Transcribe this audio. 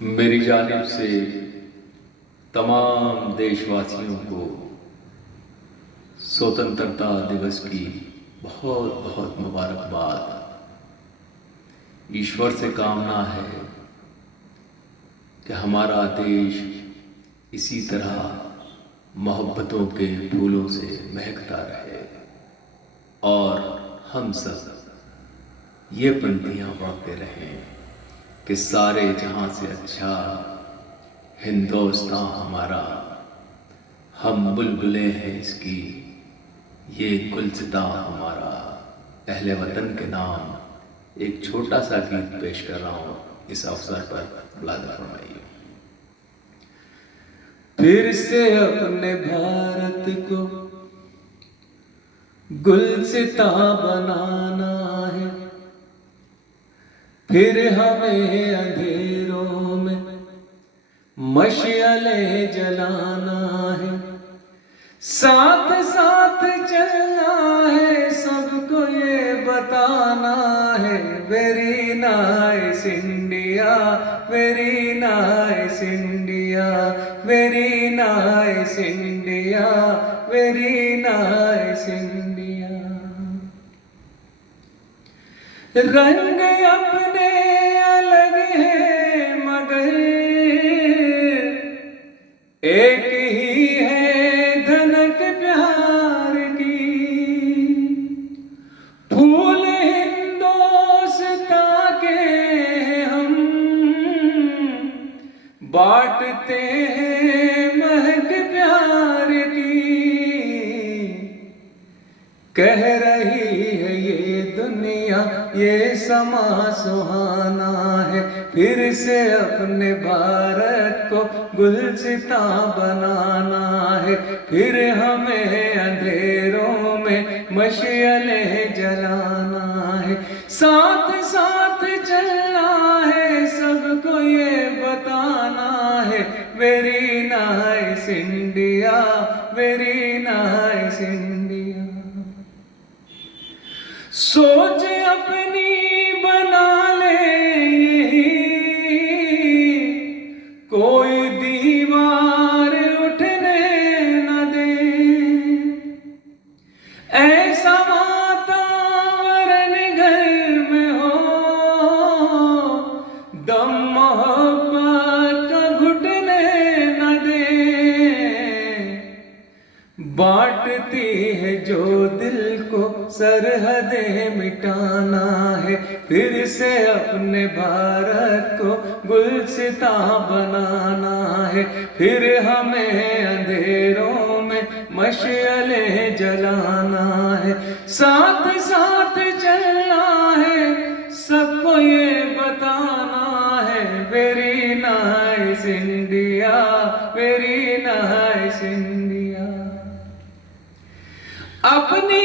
मेरी जानिब से तमाम देशवासियों को स्वतंत्रता दिवस की बहुत बहुत मुबारकबाद। ईश्वर से कामना है कि हमारा देश इसी तरह मोहब्बतों के फूलों से महकता रहे और हम सब ये पंक्तियाँ पढ़ते रहें कि सारे जहाँ से अच्छा हिंदुस्तान हमारा, हम बुलबुलें हैं इसकी, ये गुलसिता हमारा। अहले वतन के नाम एक छोटा सा गीत पेश कर रहा हूँ इस अवसर पर, मुलाज़ा फरमाइए। फिर से अपने भारत को गुलसिता बनाना है, फिर हमें अंधेरों में मशअले जलाना है, साथ साथ चलना है, सबको ये बताना है, very nice India, very nice India, very nice India, very nice India. रंग अपने अलग हैं मगर एक ही है धनक प्यार की। फूल हिंदोस्तां के हम बांटते हैं महक प्यार की। कह रही है ये दुनिया ये समा सुहाना है, फिर से अपने भारत को गुलसिता बनाना है, फिर हमें अंधेरों में मशअले जलाना है, साथ साथ चलना है, सबको ये बताना है, very nice India, very nice India. सोच अपनी बना ले यही, कोई दीवार उठने न दे, ऐसा वातावरण घर में हो, दम मोहब्बत का घुटने न दे। बांटती है जो दिल को सरहदें मिटाना है, फिर से अपने भारत को गुलसिता बनाना है, फिर हमें अंधेरों में मशअले जलाना है, साथ साथ चलना है, सबको ये बताना है, very nice India, very nice India. अपनी